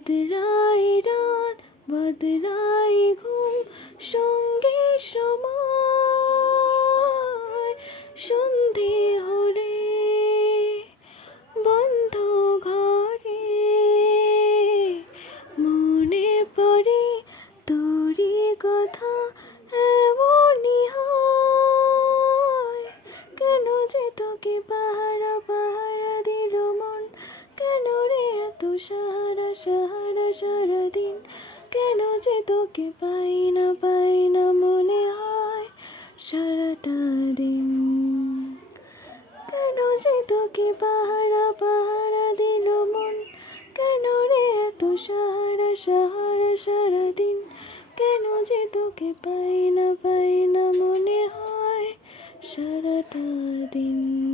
বদলাই রাত বদলাই ঘুম, সঙ্গে সময় সন্ধে হলে বন্ধ ঘরে মনে পড়ে তোরই কথা। এমনই হয়, কেন যে তোকে পাহারা পাহারা দিল মন, কেন রে এত সারা সারা সারাদিন, কেন যে তোকে পাই না মনে হয় সারাটা দিন। কেন যে তোকে পাহারা পাহারা দিল মন, কেন রে এত সারা সারা সারাদিন, কেন যে তোকে পাই না মনে হয় সারাটা দিন।